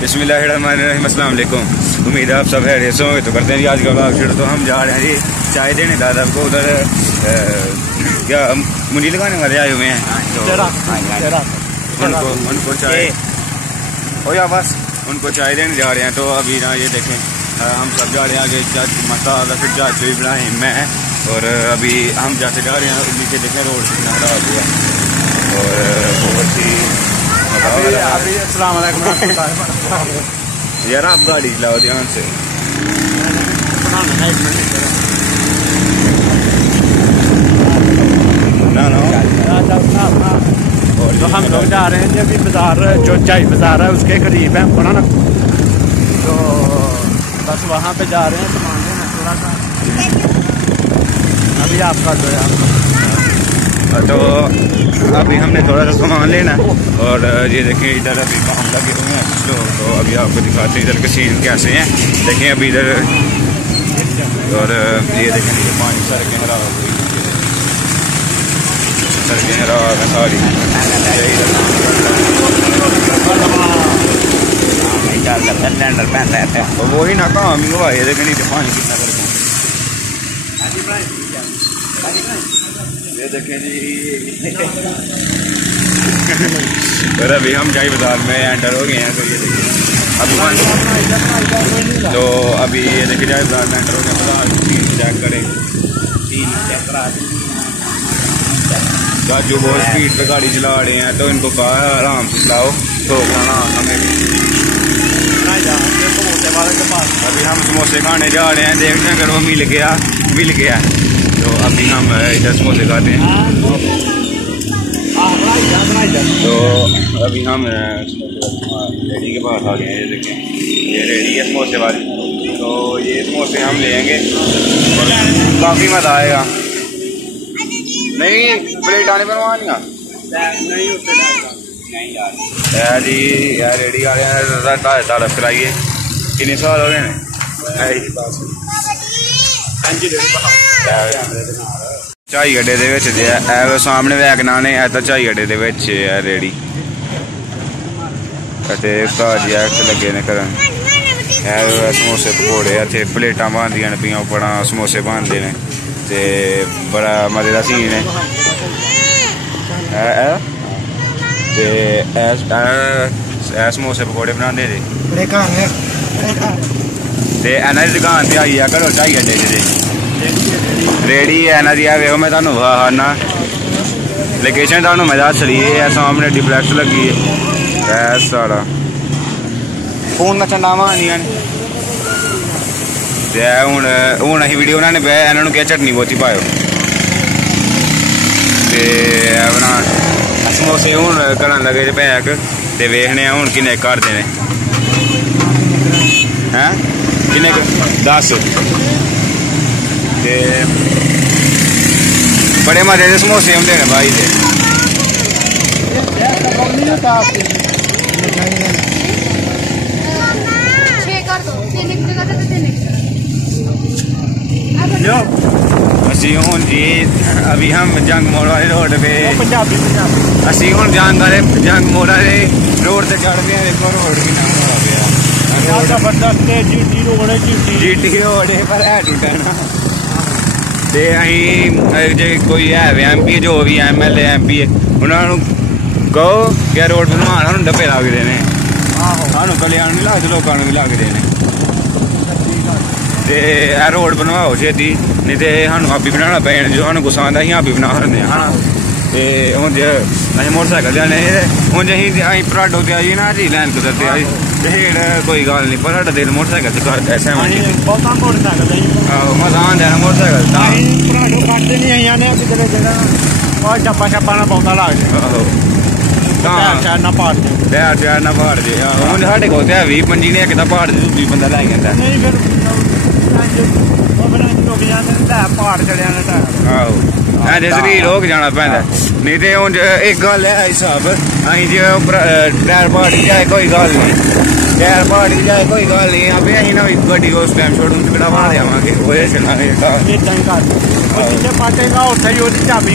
बिस्मिल्लाहिर्रहमानिर्रहीम, अस्सलाम वालेकुम। उम्मीद है आप सब खैरियत से होंगे। तो करते हैं जी आज का व्लॉग शुरू। तो हम जा रहे हैं जी चाय देने दादा को उधर क्या मुंडी लगाने वाले आए हुए हैं, तो उनको चाय हो या बस उनको चाय देने जा रहे हैं। तो अभी ना ये देखें हम सब जा रहे हैं आगे, मसाला फिर चाचू इब्राहिम मैं, और अभी हम जैसे जा रहे हैं नीचे देखें रोड कितना खराब हुआ और बहुत ही अभी अस्सलाम वालेकुम यार। आप गाड़ी चलाओ ध्यान से तो हम लोग जा रहे हैं जी अभी बाजार, जो चाय बाजार है उसके करीब है ना, तो बस वहाँ पे जा रहे हैं सामान लेना थोड़ा सा। अभी आप कर दो यार। तो अभी हमने थोड़ा सा सामान लेना और ये देखें इधर अभी काम लगे हुए हैं कुछ लोग, तो अभी आपको दिखाते हैं इधर के सीन कैसे हैं। देखें अभी इधर और ये देखें नीचे पानी सड़कें खराब हो गई, सड़कें खराब है सारी। तो वही ना काम ही हुआ, ये देखें नीचे पानी कितना कर ये देखें जी। और अभी हम जाई बाजार में एंटर हो गए हैं, तो ये देखिए तो अभी ये देखिए जाई बाजार में एंटर हो गए। बाजार चेक करें, जो बहुत स्पीड पे गाड़ी चला रहे हैं, तो इनको कहा आराम से चलाओ। तो हमें अभी हम समोसे खाने जा रहे हैं, देखते हैं अगर वो मिल गया तो अभी हम इधर समोसे खाते हैं। तो अभी हम रेडी के पास आ गए हैं, ये देखें ये रेडी है समोसे वाली। तो ये समोसे हम लेंगे और काफ़ी मज़ा आएगा। नहीं प्लेट आने बनवानी यार जी, यार रेडी आ रहे हैं। तारफ कराइए, कितने साल हो गए हैं चाई गड्ढे दे विच सामने वैगना ने तो चाई गड्ढे दे विच है रेडी जी लगे ने करन समोसे पकौड़े इतने प्लेटा बनदियां ने पियां बड़ा समोसे बनते हैं तो बड़ा मजे का सीन है। समोसे पकौड़े बनाते थे इन्हों की दुकान से आई है घरों ढाई गड्ढे रेडी है इन्हों की। वेखो मैं तुहानू विखाना लोकेशन तुहानू मैं दस ली है, सामने डिफ्लैक्स लगी है सारा फोन नचन आवानियां हूँ अं वीडियो बनाने पे इन्होंने क्या चटनी बोती पाओ बना समोसे हूँ कर लगे पैक तो वेखने हूँ किन्ने करते हैं हैं किन्ने 10 बड़े मजे के समोसे होंगे ने भाई दे। असी हूँ जी अभी हम जंग मोड़ वाले रोड पे असी हूँ जंग मोड़ वाले रोड से चढ़ गए। देखो रोड की नाम हो गया जीटी रोड पर है टूटना। तो अं जे कोई है MP जो भी MLA MP उन्होंने कहो क्या रोड बनवा सू डब्बे लगते हैं, सू कल्याण नहीं लगते, लोगों भी लगते हैं। तो यह रोड बनवाओ छेती, नहीं तो सू आप ही बनाना पे जो सू गुस्सा आता ही आप ही बना सकते हैं। तो हूँ अं मोटरसाइकिल जाने हूँ अं पराडो से आई ना जी लैन कुदर से आई हेड़ कोई गल नहीं, पर साढ़ा दिल मोटरसाइकिल से करता ऐसा आहो मजा आंदा है मोटरसाइकिल चप्पा छप्पा ना पौधा लग जाए पहाड़ ना पहाड़ जे हूँ साढ़े को 20-25 ने एक पहाड़ से दूसरी बंदा लै जाता पहाड़ चढ़िया आहो शरीर हो जाना पैंदा। नहीं तो हूँ एक गल है हिसाब अं जो टायर पहाड़ी जाए कोई गल नहीं, टायर पहाड़ी जाए कोई गल नहीं, अभी अं नवी गड्डी उस टाइम छोड़ टिकटा बना देवांगे वो चलांगे चाबी